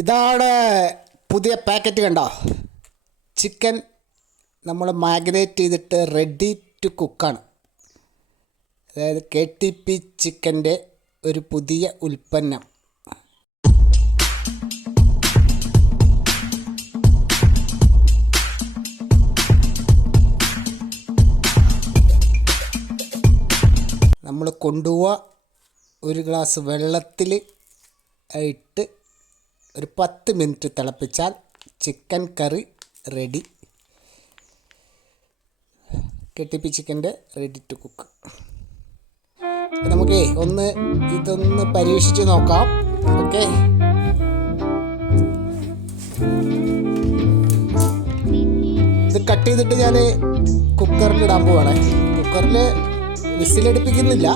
ഇതാണ് പുതിയ പാക്കറ്റ്. കണ്ടോ? ചിക്കൻ നമ്മൾ മാഗ്നേറ്റ് ചെയ്തിട്ട് റെഡി ടു കുക്കാണ്. അതായത് KTP ചിക്കൻ്റെ ഒരു പുതിയ ഉൽപ്പന്നം. നമ്മൾ കൊണ്ടുപോവുക, ഒരു ഗ്ലാസ് വെള്ളത്തിൽ ഇട്ട് ഒരു 10 മിനിറ്റ് തിളപ്പിച്ചാൽ ചിക്കൻ കറി റെഡി. KTP ചിക്കൻ്റെ റെഡി ടു കുക്ക്. നമുക്ക് ഇതൊന്ന് പരീക്ഷിച്ച് നോക്കാം. ഓക്കെ, ഇത് കട്ട് ചെയ്തിട്ട് ഞാൻ കുക്കറിൽ ഇടാൻ പോവാണ്. കുക്കറിൽ വിസിലടുപ്പിക്കുന്നില്ല,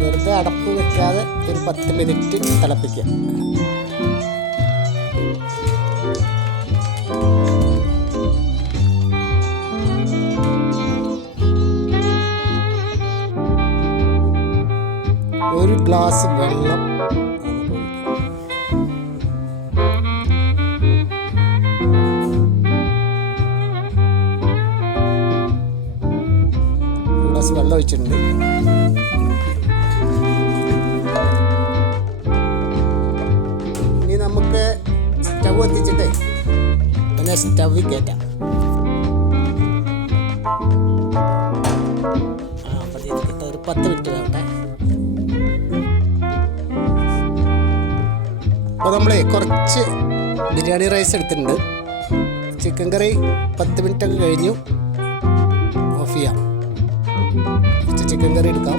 വെറുതെ അടപ്പ് വെക്കാതെ ഒരു 10 മിനിറ്റ് തിളപ്പിക്കുക. ഒരു ഗ്ലാസ് വെള്ളം വെള്ളം ഒഴിച്ചിട്ടുണ്ട്. ഇനി നമുക്ക് സ്റ്റവ് കത്തിച്ചിട്ട് പിന്നെ സ്റ്റവിൽ കയറ്റാം. ഒരു 10 മിനിറ്റ് വേണ്ടേ. അപ്പോൾ നമ്മൾ കുറച്ച് ബിരിയാണി റൈസ് എടുത്തിട്ടുണ്ട്. ചിക്കൻ കറി 10 മിനിറ്റൊക്കെ കഴിഞ്ഞു. ഓഫ് ചെയ്യാം. കുറച്ച് ചിക്കൻ കറി എടുക്കാം.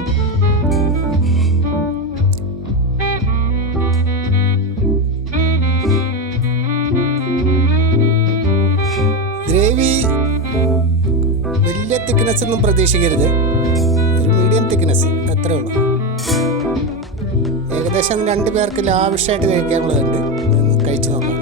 ഗ്രേവി വലിയ തിക്നെസ് ഒന്നും പ്രതീക്ഷിക്കരുത്, ഒരു മീഡിയം തിക്നെസ് അത്രേ ഉള്ളൂ. ഏകദേശം 2 പേർക്ക് ലാവിഷായിട്ട് കഴിക്കാനുള്ളതുണ്ട്. ഒന്ന് കഴിച്ചു നോക്കാം.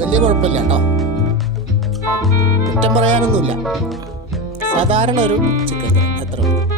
വലിയ കുഴപ്പമില്ല കേട്ടോ, കുറ്റം പറയാനൊന്നുമില്ല. സാധാരണ ഒരു ചിക്കൻ കറി അത്ര ഉള്ളൂ.